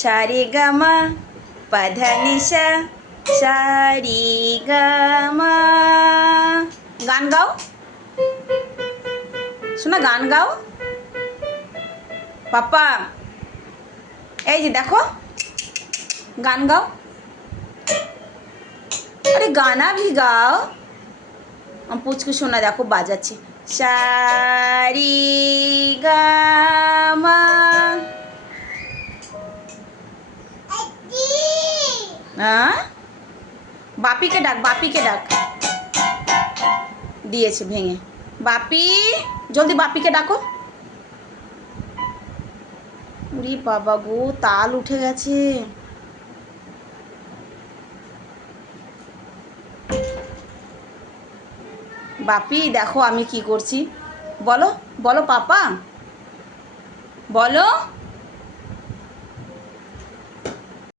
সারে গামা পাধা নিশা সারি গামা। গান গাও শোনা, গান গাও পাপা। এই যে দেখো, গান গাও। अरे गाना भी गाओ। हम पुचकू शोना देखो बाजाচ্ছে सारी गामा। हाँ বাপিকে ডাক, বাপিকে ডাক। দিয়েছে ভেঙে। বাপি, জলদি বাপিকে ডাকো। উরি বাবা গো, তাল উঠে গেছে। বাপি দেখো আমি কি করছি, বলো বলো পাপা, বলো।